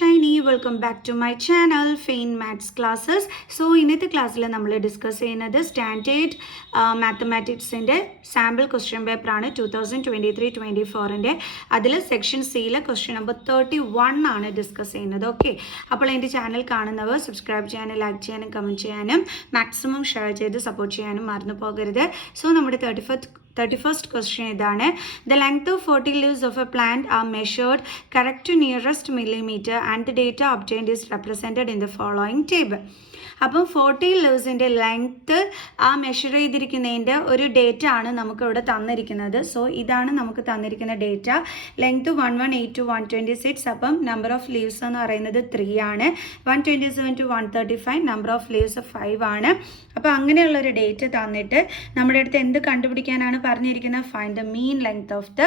Shiny. Welcome back to my channel fine maths classes. So ഇന്നത്തെ ക്ലാസ്സിൽ നമ്മൾ ഡിസ്കസ് ചെയ്യുന്നത് സ്റ്റാൻഡേർഡ് മാത്തമാറ്റിക്സിൻ്റെ സാമ്പിൾ ക്വസ്റ്റ്യൻ പേപ്പറാണ് 2023-24. അതിൽ സെക്ഷൻ സിയിലെ ക്വസ്റ്റ്യൻ നമ്പർ 31 ആണ് ഡിസ്കസ് ചെയ്യുന്നത്. ഓക്കെ, അപ്പോൾ എൻ്റെ ചാനൽ കാണുന്നവർ സബ്സ്ക്രൈബ് ചെയ്യാനും ലൈക്ക് ചെയ്യാനും കമൻറ്റ് ചെയ്യാനും മാക്സിമം ഷെയർ ചെയ്ത് സപ്പോർട്ട് ചെയ്യാനും മറന്നു പോകരുത്. സോ നമ്മുടെ 31st question ഇതാണ്. The length of 40 leaves of a plant are measured correct to nearest millimeter and the data obtained is represented in the following table. അപ്പം 40 ലീവ്സിൻ്റെ length measure ചെയ്തിരിക്കുന്നതിൻ്റെ ഒരു data ആണ് നമുക്കിവിടെ തന്നിരിക്കുന്നത്. സോ ഇതാണ് നമുക്ക് തന്നിരിക്കുന്ന ഡേറ്റ. Length 1182 to 126. അപ്പം നമ്പർ ഓഫ് ലീവ്സ് എന്ന് പറയുന്നത് 3 ആണ്. 127 to 135 നമ്പർ ഓഫ് ലീവ്സ് 5 ആണ്. അപ്പോൾ അങ്ങനെയുള്ളൊരു ഡേറ്റ് തന്നിട്ട് നമ്മുടെ അടുത്ത് എന്ത് കണ്ടുപിടിക്കാനാണ് പറഞ്ഞിരിക്കുന്നത്? Find the mean length of the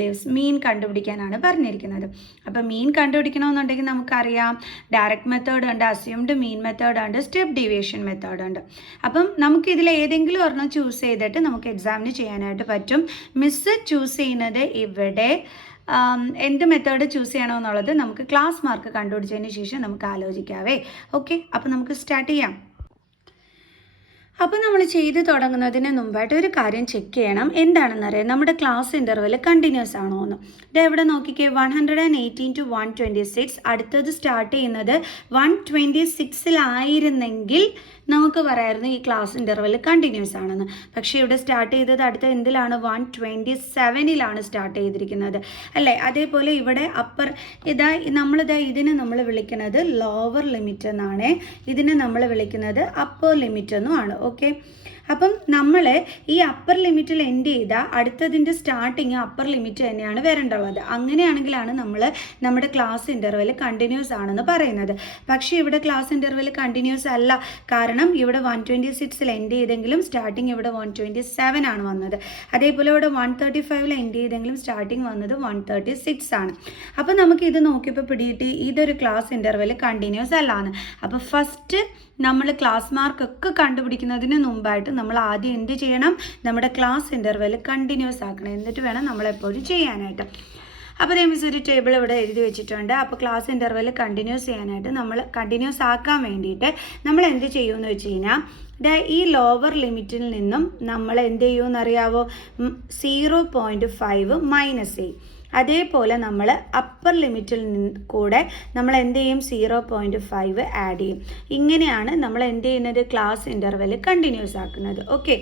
leaves. Mean കണ്ടുപിടിക്കാനാണ് പറഞ്ഞിരിക്കുന്നത്. അപ്പോൾ മീൻ കണ്ടുപിടിക്കണമെന്നുണ്ടെങ്കിൽ നമുക്കറിയാം ഡയറക്റ്റ് മെത്തേഡ് ഉണ്ട്, അസ്യൂംഡ് മീൻ മെത്തേഡ് ഉണ്ട്, സ്റ്റെപ്പ് ഡീവിയേഷൻ മെത്തേഡ് ഉണ്ട്. അപ്പം നമുക്കിതിൽ ഏതെങ്കിലും ഒരെണ്ണം ചൂസ് ചെയ്തിട്ട് നമുക്ക് എക്സാമിന് ചെയ്യാനായിട്ട് പറ്റും. മിസ് ചൂസ് ചെയ്യുന്നത് ഇവിടെ എന്ത് മെത്തേഡ് ചൂസ് ചെയ്യണമെന്നുള്ളത് നമുക്ക് ക്ലാസ് മാർക്ക് കണ്ടുപിടിച്ചതിന് ശേഷം നമുക്ക് ആലോചിക്കാവേ. ഓക്കെ, അപ്പോൾ നമുക്ക് സ്റ്റാർട്ട് ചെയ്യാം. അപ്പോൾ നമ്മൾ ചെയ്ത് തുടങ്ങുന്നതിന് മുമ്പായിട്ട് ഒരു കാര്യം ചെക്ക് ചെയ്യണം. എന്താണെന്നറിയാം, നമ്മുടെ ക്ലാസ് ഇൻ്റർവെൽ കണ്ടിന്യൂസ് ആണോ എന്ന്. ഇത് എവിടെ നോക്കിക്കേ, 118 to 126. അടുത്തത് സ്റ്റാർട്ട് ചെയ്യുന്നത് 126-ലായിരുന്നെങ്കിൽ നമുക്ക് പറയാമായിരുന്നു ഈ ക്ലാസ് ഇൻ്റർവെൽ കണ്ടിന്യൂസ് ആണെന്ന്. പക്ഷേ ഇവിടെ സ്റ്റാർട്ട് ചെയ്തത് അടുത്ത എന്തിലാണ്? 127-ലാണ് സ്റ്റാർട്ട് ചെയ്തിരിക്കുന്നത് അല്ലേ. അതേപോലെ ഇവിടെ ഇതിനെ നമ്മൾ വിളിക്കുന്നത് ലോവർ ലിമിറ്റ് എന്നാണ്, ഇതിനെ നമ്മൾ വിളിക്കുന്നത് അപ്പർ ലിമിറ്റ് എന്നുമാണ്. ഓക്കെ, അപ്പം നമ്മൾ ഈ അപ്പർ ലിമിറ്റിൽ എൻഡ് ചെയ്താൽ അടുത്തതിൻ്റെ സ്റ്റാർട്ടിങ് അപ്പർ ലിമിറ്റ് തന്നെയാണ് വരേണ്ടുള്ളത്. അങ്ങനെയാണെങ്കിലാണ് നമ്മൾ നമ്മുടെ ക്ലാസ് ഇൻ്റർവെൽ കണ്ടിന്യൂസ് ആണെന്ന് പറയുന്നത്. പക്ഷേ ഇവിടെ ക്ലാസ് ഇൻ്റർവെൽ കണ്ടിന്യൂസ് അല്ല. കാരണം ഇവിടെ 126-ൽ എൻഡ് ചെയ്തെങ്കിലും സ്റ്റാർട്ടിങ് ഇവിടെ 127 ആണ് വന്നത്. അതേപോലെ ഇവിടെ 135-ൽ എൻഡ് ചെയ്തെങ്കിലും സ്റ്റാർട്ടിങ് വന്നത് 136 ആണ്. അപ്പോൾ നമുക്ക് ഇത് നോക്കിയപ്പോൾ പിടിയിട്ട് ഇതൊരു ക്ലാസ് ഇൻ്റർവെൽ കണ്ടിന്യൂസ് അല്ലാന്ന്. അപ്പോൾ ഫസ്റ്റ് നമ്മൾ ക്ലാസ് മാർക്കൊക്കെ കണ്ടുപിടിക്കുന്നതിന് മുമ്പായിട്ട് നമ്മൾ ആദ്യം എന്ത് ചെയ്യണം? നമ്മുടെ ക്ലാസ് ഇൻ്റർവെൽ കണ്ടിന്യൂസ് ആക്കണം. എന്നിട്ട് വേണം നമ്മളെപ്പോഴും ചെയ്യാനായിട്ട്. അപ്പോൾ മിസ് ഒരു ടേബിൾ ഇവിടെ എഴുതി വെച്ചിട്ടുണ്ട്. അപ്പോൾ ക്ലാസ് ഇൻ്റർവെൽ കണ്ടിന്യൂസ് ചെയ്യാനായിട്ട് നമ്മൾ കണ്ടിന്യൂസ് ആക്കാൻ വേണ്ടിയിട്ട് നമ്മൾ എന്ത് ചെയ്യുമെന്ന് വെച്ച് കഴിഞ്ഞാൽ ഈ ലോവർ ലിമിറ്റിൽ നിന്നും നമ്മൾ എന്ത് ചെയ്യുമെന്നറിയാവോ? 0.5 മൈനസ് ചെയ്യും. അതേപോലെ നമ്മൾ അപ്പർ ലിമിറ്റിൽ കൂടെ നമ്മൾ എന്ത് ചെയ്യും? 0.5 ആഡ് ചെയ്യും. ഇങ്ങനെയാണ് നമ്മൾ എന്ത് ചെയ്യുന്നത്? ക്ലാസ് ഇൻ്റർവെൽ കണ്ടിന്യൂസ് ആക്കുന്നത്. ഓക്കെ,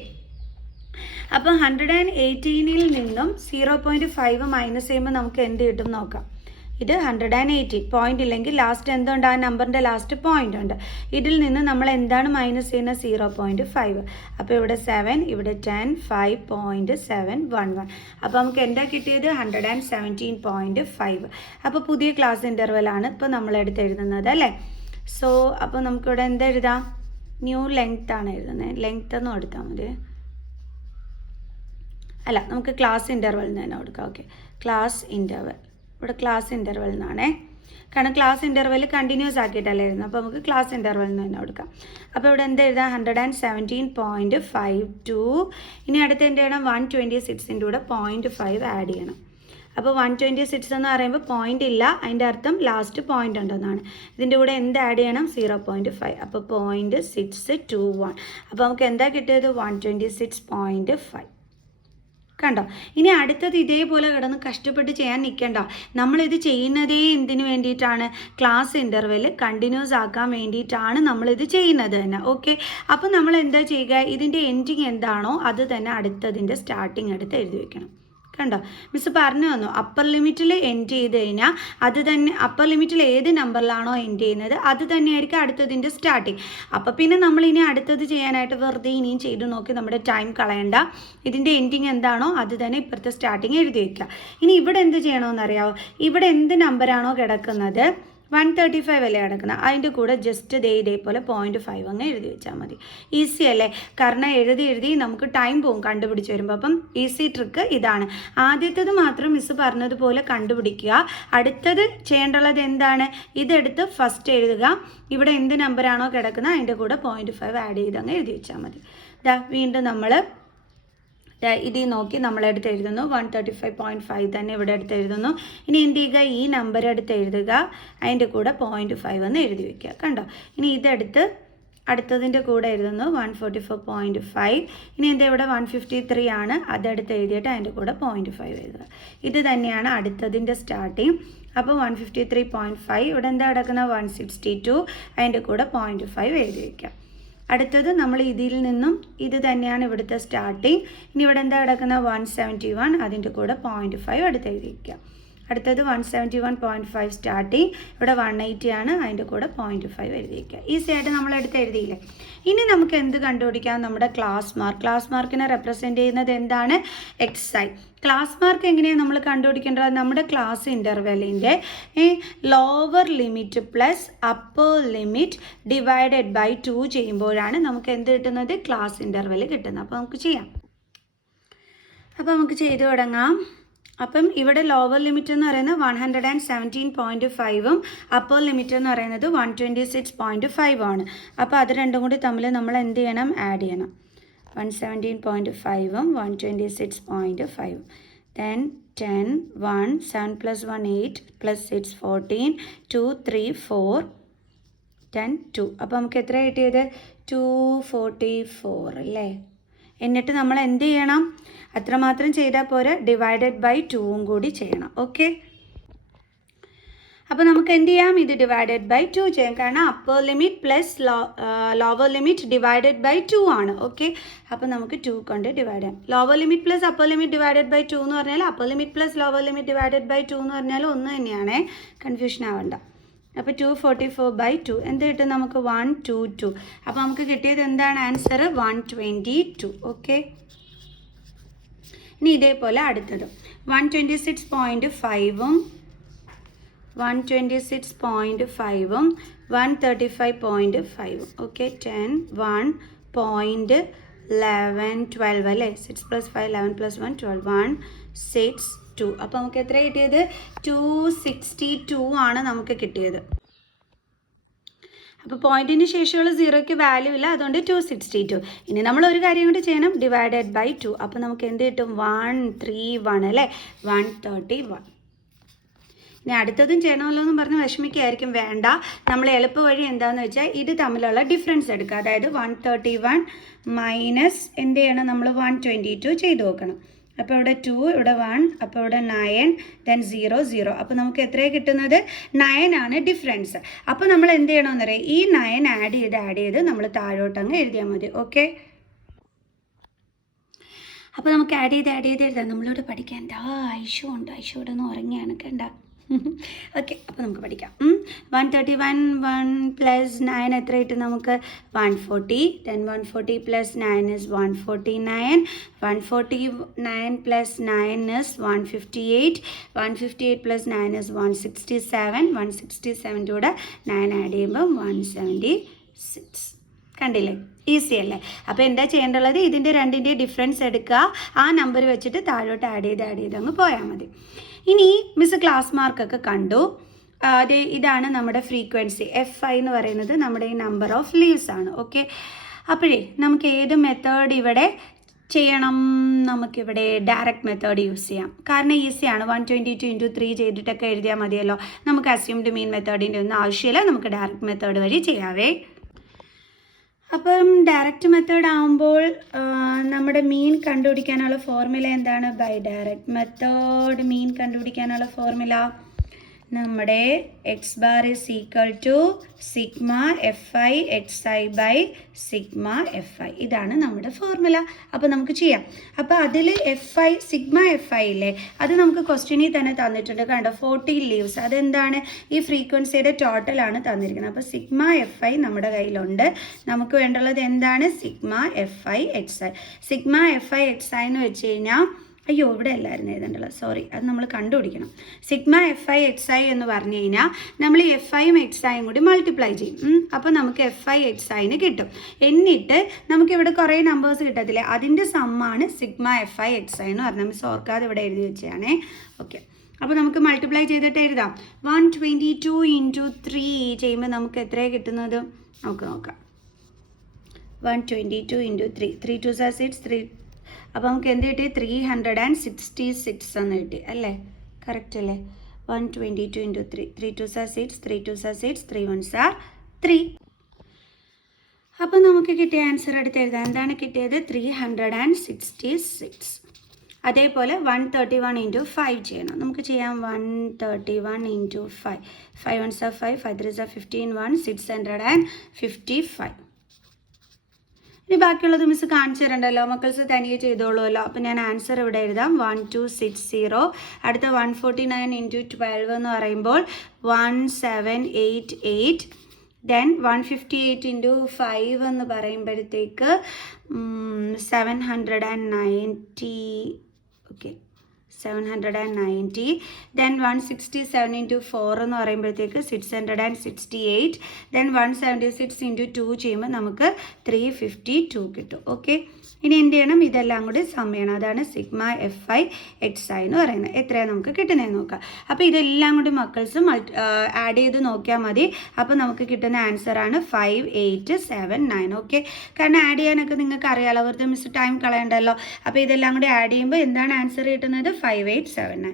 അപ്പോൾ 118-ൽ നിന്നും 0.5 മൈനസ് ചെയ്യുമ്പോൾ നമുക്ക് എന്ത് കിട്ടും നോക്കാം. ഇത് 180 പോയിന്റ് ഇല്ലെങ്കിൽ ലാസ്റ്റ് എന്തുണ്ട്? ആ നമ്പറിൻ്റെ ലാസ്റ്റ് പോയിന്റ് ഉണ്ട്. ഇതിൽ നിന്ന് നമ്മൾ എന്താണ് മൈനസ് ചെയ്യുന്നത്? 0.5. അപ്പോൾ ഇവിടെ 7, ഇവിടെ 10, 5.711. അപ്പോൾ നമുക്ക് എന്താ കിട്ടിയത്? 117.5. അപ്പോൾ പുതിയ ക്ലാസ് ഇൻ്റർവെലാണ് ഇപ്പോൾ നമ്മളെടുത്ത് എഴുതുന്നത് അല്ലേ. സോ അപ്പോൾ നമുക്കിവിടെ എന്താ എഴുതാം? ന്യൂ ലെങ്ത് ആണ് എഴുതുന്നത്. ലെങ്ത് ഒന്നും എടുത്താൽ മതി, അല്ല നമുക്ക് ക്ലാസ് ഇൻ്റർവെൽ തന്നെ കൊടുക്കാം. ഓക്കെ, ക്ലാസ് ഇൻ്റർവെൽ ഇവിടെ ക്ലാസ് ഇൻ്റർവെൽ എന്നാണേ. കാരണം ക്ലാസ് ഇൻ്റർവെൽ കണ്ടിന്യൂസ് ആക്കിയിട്ടല്ലേ എഴുതുന്നത്. അപ്പോൾ നമുക്ക് ക്ലാസ് ഇൻ്റർവെൽ തന്നെ കൊടുക്കാം. അപ്പോൾ ഇവിടെ എന്ത് എഴുതാം? 117.52. ഇനി അടുത്ത് എന്ത് ചെയ്യണം? 126-ൻ്റെ കൂടെ 0.5 ആഡ് ചെയ്യണം. അപ്പോൾ 126 എന്ന് പറയുമ്പോൾ പോയിന്റ് ഇല്ല, അതിൻ്റെ അർത്ഥം ലാസ്റ്റ് പോയിന്റ് ഉണ്ടെന്നാണ്. ഇതിൻ്റെ കൂടെ എന്ത് ആഡ് ചെയ്യണം? 0.5. അപ്പോൾ 0.621. അപ്പോൾ നമുക്ക് എന്താ കിട്ടിയത്? 126.5. കണ്ടോ? ഇനി അടുത്തത് ഇതേപോലെ കിടന്ന് കഷ്ടപ്പെട്ട് ചെയ്യാൻ നിൽക്കണ്ട. നമ്മളിത് ചെയ്യുന്നതേ എന്തിനു വേണ്ടിയിട്ടാണ്? ക്ലാസ് ഇൻ്റർവെൽ കണ്ടിന്യൂസ് ആക്കാൻ വേണ്ടിയിട്ടാണ് നമ്മളിത് ചെയ്യുന്നത് തന്നെ. ഓക്കെ, അപ്പോൾ നമ്മൾ എന്താ ചെയ്യുക? ഇതിൻ്റെ എൻഡിങ് എന്താണോ അത് തന്നെ അടുത്തതിൻ്റെ സ്റ്റാർട്ടിങ് എടുത്ത് എഴുതി വെക്കണം. കണ്ടോ? മിസ് പറഞ്ഞു തന്നു, അപ്പർ ലിമിറ്റിൽ എൻഡ് ചെയ്ത് കഴിഞ്ഞാൽ അത് തന്നെ അപ്പർ ലിമിറ്റിൽ ഏത് നമ്പറിലാണോ എൻഡ് ചെയ്യുന്നത് അത് തന്നെയായിരിക്കും അടുത്തതിൻ്റെ സ്റ്റാർട്ടിങ്. അപ്പോൾ പിന്നെ നമ്മളിനി അടുത്തത് ചെയ്യാനായിട്ട് വെറുതെ ഇനിയും ചെയ്ത് നോക്കി നമ്മുടെ ടൈം കളയണ്ട. ഇതിൻ്റെ എൻഡിങ് എന്താണോ അത് തന്നെ ഇപ്പോഴത്തെ സ്റ്റാർട്ടിങ് എഴുതി വയ്ക്കുക. ഇനി ഇവിടെ എന്ത് ചെയ്യണമെന്നറിയാമോ? ഇവിടെ എന്ത് നമ്പറാണോ കിടക്കുന്നത് 135 അല്ലേ കിടക്കുന്നത്, അതിൻ്റെ കൂടെ ജസ്റ്റ് ഇതേപോലെ 0.5 അങ്ങ് എഴുതി വെച്ചാൽ മതി. ഈസി അല്ലേ? കാരണം എഴുതി നമുക്ക് ടൈം പോകും കണ്ടുപിടിച്ച് വരുമ്പോൾ. അപ്പം ഈസി ട്രിക്ക് ഇതാണ്. ആദ്യത്തേത് മാത്രം മിസ് പറഞ്ഞതുപോലെ കണ്ടുപിടിക്കുക. അടുത്തത് ചെയ്യേണ്ടുള്ളത് എന്താണ്? ഇതെടുത്ത് ഫസ്റ്റ് എഴുതുക. ഇവിടെ എന്ത് നമ്പറാണോ കിടക്കുന്നത് അതിൻ്റെ കൂടെ 0.5 ആഡ് ചെയ്ത് അങ്ങ് എഴുതി വെച്ചാൽ മതി. വീണ്ടും നമ്മൾ ഇതിൽ നോക്കി നമ്മളെടുത്ത് എഴുതുന്നു 135.5 തന്നെ ഇവിടെ എടുത്ത് എഴുതുന്നു. ഇനി എന്ത് ചെയ്യുക, ഈ നമ്പർ എടുത്ത് എഴുതുക, അതിൻ്റെ കൂടെ 0.5 എന്ന് എഴുതി വയ്ക്കുക. കണ്ടോ? ഇനി ഇതെടുത്ത് അടുത്തതിൻ്റെ കൂടെ എഴുതുന്നു 144.5. ഇനി എന്താ ഇവിടെ 153 ആണ്, അതെടുത്ത് എഴുതിയിട്ട് അതിൻ്റെ കൂടെ 0.5 എഴുതുക. ഇത് തന്നെയാണ് അടുത്തതിൻ്റെ സ്റ്റാർട്ടിങ്. അപ്പോൾ 153.5 ഇവിടെ എന്താ കിടക്കുന്നത് 162, അതിൻ്റെ കൂടെ 0.5 എഴുതി വയ്ക്കാം. അടുത്തത് നമ്മൾ ഇതിൽ നിന്നും ഇത് തന്നെയാണ് ഇവിടുത്തെ സ്റ്റാർട്ടിങ്. ഇനി ഇവിടെ എന്താ കിടക്കുന്നത് 171, അതിൻ്റെ കൂടെ 0.5 എടുത്ത് എഴുതി വയ്ക്കാം. അടുത്തത് 171.5 സ്റ്റാർട്ടിങ്, ഇവിടെ 180 ആണ്, അതിൻ്റെ കൂടെ 0.5 എഴുതി വയ്ക്കുക. ഈസി ആയിട്ട് നമ്മൾ എടുത്ത് എഴുതിയില്ലേ. ഇനി നമുക്ക് എന്ത് കണ്ടുപിടിക്കാം, നമ്മുടെ ക്ലാസ് മാർക്ക്. ക്ലാസ് മാർക്കിനെ റെപ്രസെൻറ്റ് ചെയ്യുന്നത് എന്താണ്, XI. ക്ലാസ് മാർക്ക് എങ്ങനെയാണ് നമ്മൾ കണ്ടുപിടിക്കേണ്ടത്, നമ്മുടെ ക്ലാസ് ഇൻ്റർവെല്ലിൻ്റെ lower limit plus upper limit divided by 2 ചെയ്യുമ്പോഴാണ് നമുക്ക് എന്ത് കിട്ടുന്നത്, ക്ലാസ് ഇൻ്റർവെൽ കിട്ടുന്നത്. അപ്പോൾ നമുക്ക് ചെയ്യാം. അപ്പോൾ നമുക്ക് ചെയ്തു തുടങ്ങാം. അപ്പം ഇവിടെ ലോവർ ലിമിറ്റ് എന്ന് പറയുന്നത് 117.5ഉം അപ്പർ ലിമിറ്റ് എന്ന് പറയുന്നത് 126.5 ആണ്. അപ്പോൾ അത് രണ്ടും കൂടി തമ്മിൽ നമ്മൾ എന്ത് ചെയ്യണം, ആഡ് ചെയ്യണം. 117.5ഉം 126.5ഉം. Then 10, 1, 7 plus 1, 8 plus 6, 14, 2, 3, 4, 10, 2. അപ്പോൾ നമുക്ക് എത്ര കിട്ടിയത് 244 അല്ലേ. എന്നിട്ട് നമ്മൾ എന്ത് ചെയ്യണം, അത്രമാത്രം ചെയ്താൽ പോരെ, ഡിവൈഡഡ് ബൈ 2ഉം കൂടി ചെയ്യണം. ഓക്കെ, അപ്പോൾ നമുക്ക് എന്ത് ചെയ്യാം, ഇത് ഡിവൈഡഡ് ബൈ 2 ചെയ്യാം. കാരണം upper limit plus lower limit divided by 2 ആണ്. ഓക്കെ, അപ്പോൾ നമുക്ക് 2 കൊണ്ട് ഡിവൈഡ് ചെയ്യാം. Lower limit plus upper limit divided by 2 എന്ന് പറഞ്ഞാൽ upper limit plus lower limit divided by 2 എന്ന് പറഞ്ഞാൽ ഒന്ന് തന്നെയാണ്, കൺഫ്യൂഷൻ ആവണ്ട. അപ്പോൾ 244/2 എന്ത് കിട്ടും നമുക്ക് 122. അപ്പോൾ നമുക്ക് കിട്ടിയത് എന്താണ് ആൻസർ 122. ഓക്കെ, ഇനി ഇതേപോലെ അടുത്തത് 126.5ഉം 126.5ഉം 135.5ഉം. ഓക്കെ, 10, 1, 11, 12 അല്ലേ. 6 + 5, 11 + 1, 12, 162. അപ്പോൾ നമുക്ക് എത്ര കിട്ടിയത് 262 ആണ് നമുക്ക് കിട്ടിയത്. അപ്പോൾ പോയിന്റിന് ശേഷമുള്ള 0ക്ക് വാല്യൂ ഇല്ല, അതുകൊണ്ട് 262. ഇനി നമ്മൾ ഒരു കാര്യം കൂടി ചെയ്യണം, ഡിവൈഡഡ് ബൈ 2. അപ്പോൾ നമുക്ക് എന്ത് കിട്ടും 131 അല്ലേ, 131. ഇനി അടുത്തതും ചെയ്യണമല്ലോ എന്ന് പറഞ്ഞ് വിഷമിക്കുകയായിരിക്കും, വേണ്ട. നമ്മൾ എളുപ്പ വഴി എന്താണെന്ന് വെച്ചാൽ ഇത് തമ്മിലുള്ള ഡിഫറൻസ് എടുക്കുക. അതായത് 131 മൈനസ് എന്ത് ചെയ്യണം, നമ്മൾ 122 ചെയ്ത് നോക്കണം. അപ്പോൾ ഇവിടെ 2, ഇവിടെ 1, അപ്പോൾ ഇവിടെ 9, then 0, 0. അപ്പോൾ നമുക്ക് എത്രയാണ് കിട്ടുന്നത് 9 ആണ് ഡിഫറൻസ്. അപ്പോൾ നമ്മൾ എന്ത് ചെയ്യണമെന്ന് അറിയാം, ഈ 9 ആഡ് ചെയ്ത് നമ്മൾ താഴോട്ടങ്ങ് എഴുതിയാൽ മതി. ഓക്കെ, അപ്പോൾ നമുക്ക് ആഡ് ചെയ്ത് എഴുതാം. നമ്മളിവിടെ പഠിക്കാൻ ഐഷു ഉണ്ട്, ഐഷു ഇവിടെ നിന്ന് ഉറങ്ങിയാണ് കണ്ട. ഓക്കെ, അപ്പോൾ നമുക്ക് പഠിക്കാം. 131 1 + 9 എത്ര കിട്ടും നമുക്ക് 140. then 140 + 9 is 149. 149 + 9 is 158. 158 + 9 is 167. 167 കൂടെ 9 ആഡ് ചെയ്യുമ്പോൾ 176. കണ്ടില്ലേ, ഈസി അല്ലേ. അപ്പോൾ എന്താ ചെയ്യേണ്ടത്, ഇതിൻ്റെ രണ്ടിൻ്റെ ഡിഫറൻസ് എടുക്കുക, ആ നമ്പർ വെച്ചിട്ട് താഴോട്ട് ആഡ് ചെയ്ത് അങ്ങ് പോയാൽ മതി. ഇനി മിസ് ക്ലാസ് മാർക്കൊക്കെ കണ്ടു. ഇതാണ് നമ്മുടെ ഫ്രീക്വൻസി. FI എന്ന് പറയുന്നത് നമ്മുടെ ഈ നമ്പർ ഓഫ് ലീവ്സ് ആണ്. ഓക്കെ, അപ്പോഴേ നമുക്ക് ഏത് മെത്തേഡ് ഇവിടെ ചെയ്യണം, നമുക്കിവിടെ ഡയറക്റ്റ് മെത്തേഡ് യൂസ് ചെയ്യാം. കാരണം ഈസിയാണ്, 122 × 3 ചെയ്തിട്ടൊക്കെ എഴുതിയാൽ മതിയല്ലോ. നമുക്ക് അസ്യൂംഡ് മീൻ മെത്തേഡിൻ്റെ ഒന്നും ആവശ്യമില്ല, നമുക്ക് ഡയറക്റ്റ് മെത്തേഡ് വഴി ചെയ്യാവേ. അപ്പം ഡയറക്റ്റ് മെത്തേഡ് ആകുമ്പോൾ നമ്മുടെ മീൻ കണ്ടുപിടിക്കാനുള്ള ഫോർമുല എന്താണ്, ബൈ ഡയറക്റ്റ് മെത്തേഡ് മീൻ കണ്ടുപിടിക്കാനുള്ള ഫോർമുല നമ്മുടെ x bar is equal to sigma fi xi by sigma fi. ഇതാണ് നമ്മുടെ ഫോർമുല. അപ്പോൾ നമുക്ക് ചെയ്യാം. അപ്പോൾ അതിൽ സിഗ്മ fi ഇല്ലേ, അത് നമുക്ക് ക്വസ്റ്റ്യനിൽ തന്നെ തന്നിട്ടുണ്ട്. കണ്ടോ, 40 ലീവ്സ്. അതെന്താണ്, ഈ ഫ്രീക്വൻസിയുടെ ടോട്ടലാണ് തന്നിരിക്കുന്നത്. അപ്പോൾ സിഗ്മ fi നമ്മുടെ കയ്യിലുണ്ട്. നമുക്ക് വേണ്ടുള്ളത് എന്താണ്, sigma fi xi. Sigma fi xi എന്ന് വെച്ച് കഴിഞ്ഞാൽ, അയ്യോ ഇവിടെ എല്ലാവരും എഴുതണ്ടല്ലോ, സോറി, അത് നമ്മൾ കണ്ടുപിടിക്കണം. സിഗ്മ fi xi എന്ന് പറഞ്ഞു കഴിഞ്ഞാൽ നമ്മൾ ഈ FIയും XIയും കൂടി മൾട്ടിപ്ലൈ ചെയ്യും. അപ്പോൾ നമുക്ക് FI XIന് കിട്ടും. എന്നിട്ട് നമുക്കിവിടെ കുറേ നമ്പേഴ്സ് കിട്ടത്തില്ലേ, അതിൻ്റെ സമ്മാണ് സിഗ്മ FI XI എന്ന് പറഞ്ഞാൽ മിസ് ഓർക്കാതെ ഇവിടെ എഴുതി വെച്ചാണേ. ഓക്കെ, അപ്പോൾ നമുക്ക് മൾട്ടിപ്ലൈ ചെയ്തിട്ട് എഴുതാം. 122 × 3 ചെയ്യുമ്പോൾ നമുക്ക് എത്രയാണ് കിട്ടുന്നത്, നമുക്ക് നോക്കാം. 122 × 3, 3 2 6, 3 അപ്പോൾ നമുക്ക് എന്ത് കിട്ടി 366 എന്ന് കിട്ടി അല്ലേ? കറക്റ്റ് അല്ലേ? 122 into 3, 3 2s are 6, 3 2s are 6, 3 1s are 3. അപ്പോൾ നമുക്ക് കിട്ടിയ ആൻസർ എടുത്ത് എഴുതാം. എന്താണ് കിട്ടിയത്? 366. അതേപോലെ 131 into 5 ചെയ്യണം. നമുക്ക് ചെയ്യാം. 131 into 5. 5 1s are 5, 5 3s are 15, 655. ഇനി ബാക്കിയുള്ളത് മിസ് കാണിച്ചു തരണ്ടല്ലോ, മക്കൾസ് തനിയെ ചെയ്തോളൂല്ലോ. അപ്പോൾ ഞാൻ ആൻസർ ഇവിടെ എഴുതാം. 1260. അടുത്ത 149 into 12 എന്ന് പറയുമ്പോൾ 1788. ദെൻ 158 into 5 എന്ന് പറയുമ്പോഴത്തേക്ക് 790. ഓക്കെ, 790. ദെൻ 167 into 4 എന്ന് പറയുമ്പോഴത്തേക്ക് 668. ദെൻ 176 into 2 ചെയ്യുമ്പോൾ നമുക്ക് 352 കിട്ടും. ഓക്കെ, ഇനി എന്ത് ചെയ്യണം? ഇതെല്ലാം കൂടി സം ചെയ്യണം. അതാണ് സിഗ്മ FI XI എന്ന് പറയുന്നത്. എത്രയാണ് നമുക്ക് കിട്ടുന്നതെന്ന് നോക്കാം. അപ്പോൾ ഇതെല്ലാം കൂടി മക്കൾസ് ആഡ് ചെയ്ത് നോക്കിയാൽ മതി. അപ്പോൾ നമുക്ക് കിട്ടുന്ന ആൻസറാണ് 5879. ഓക്കെ, കാരണം ആഡ് ചെയ്യാനൊക്കെ നിങ്ങൾക്ക് അറിയാമല്ലോ, വെറുതെ മിസ് ടൈം കളയണ്ടല്ലോ. അപ്പോൾ ഇതെല്ലാം കൂടി ആഡ് ചെയ്യുമ്പോൾ എന്താണ് ആൻസർ കിട്ടുന്നത്? 5879.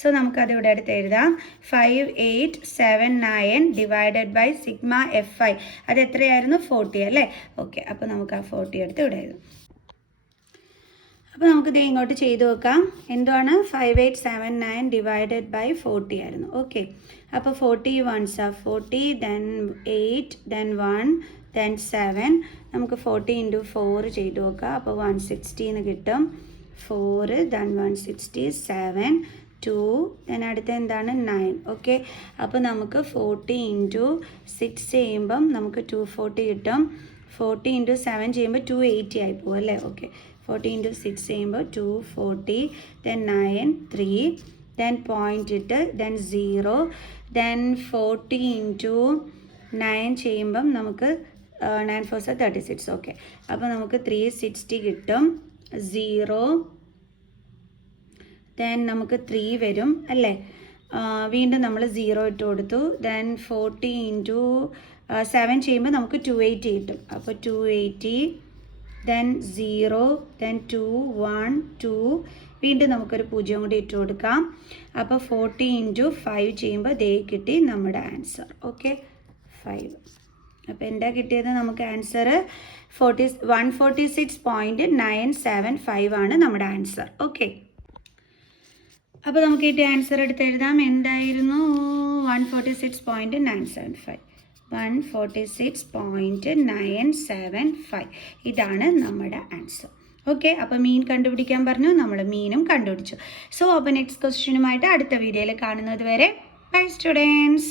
സോ നമുക്കതിവിടെ അടുത്ത് എഴുതാം. 5879 ഡിവൈഡഡ് ബൈ സിഗ്മ FI. അത് എത്രയായിരുന്നു? 40 അല്ലേ? ഓക്കെ, അപ്പോൾ നമുക്ക് ആ 40 എടുത്ത് ഇവിടെ എഴുതാം. അപ്പോൾ നമുക്കിത് ഇങ്ങോട്ട് ചെയ്ത് വെക്കാം. എന്താണ്? 5879 ഡിവൈഡഡ് ബൈ 40 ആയിരുന്നു. ഓക്കെ, അപ്പോൾ 40 1s are 40, then 8, then 1, then 7. നമുക്ക് 40 into 4 ചെയ്ത് നോക്കാം. അപ്പോൾ 160 എന്ന് കിട്ടും. 4, ദെൻ 167, 2, ദെൻ അടുത്ത എന്താണ്? 9. ഓക്കെ, അപ്പോൾ നമുക്ക് 40 into 6 ചെയ്യുമ്പം നമുക്ക് 240 കിട്ടും. 40 into 7 ചെയ്യുമ്പോൾ 280 ആയി പോകും അല്ലേ? ഓക്കെ, 40 into 6 ചെയ്യുമ്പോൾ 240, ദെൻ 9, 3, ദെൻ പോയിൻ്റ് ഇട്ട്, ദെൻ 0, ദെൻ 40 into 9 ചെയ്യുമ്പം നമുക്ക് 9 4s are 36. ഓക്കെ, അപ്പോൾ നമുക്ക് 360 കിട്ടും. 0, ദെൻ നമുക്ക് 3 വരും അല്ലേ? വീണ്ടും നമ്മൾ 0 ഇട്ട് കൊടുത്തു. ദെൻ 40 into 7 ചെയ്യുമ്പോൾ നമുക്ക് 280 കിട്ടും. അപ്പോൾ 280, ദെൻ 0, ദെൻ 2 1 2, വീണ്ടും നമുക്കൊരു 0 കൂടി ഇട്ട് കൊടുക്കാം. അപ്പോൾ 40 into 5 ചെയ്യുമ്പോൾ ദേ കിട്ടി നമ്മുടെ ആൻസർ. ഓക്കെ, 5. അപ്പോൾ എന്താ കിട്ടിയത്? നമുക്ക് ആൻസർ 146.975 ആണ് നമ്മുടെ ആൻസർ. ഓക്കെ, അപ്പോൾ നമുക്ക് കിട്ടിയ ആൻസർ എടുത്ത് എഴുതാം. എന്തായിരുന്നു? 146.975. 146.975. ഇതാണ് നമ്മുടെ ആൻസർ. ഓക്കെ, അപ്പോൾ മീൻ കണ്ടുപിടിക്കാൻ പറഞ്ഞു, നമ്മൾ മീനും കണ്ടുപിടിച്ചു. സോ അപ്പോൾ നെക്സ്റ്റ് ക്വസ്റ്റ്യനുമായിട്ട് അടുത്ത വീഡിയോയിൽ കാണുന്നത് വരെ ബൈ സ്റ്റുഡൻസ്.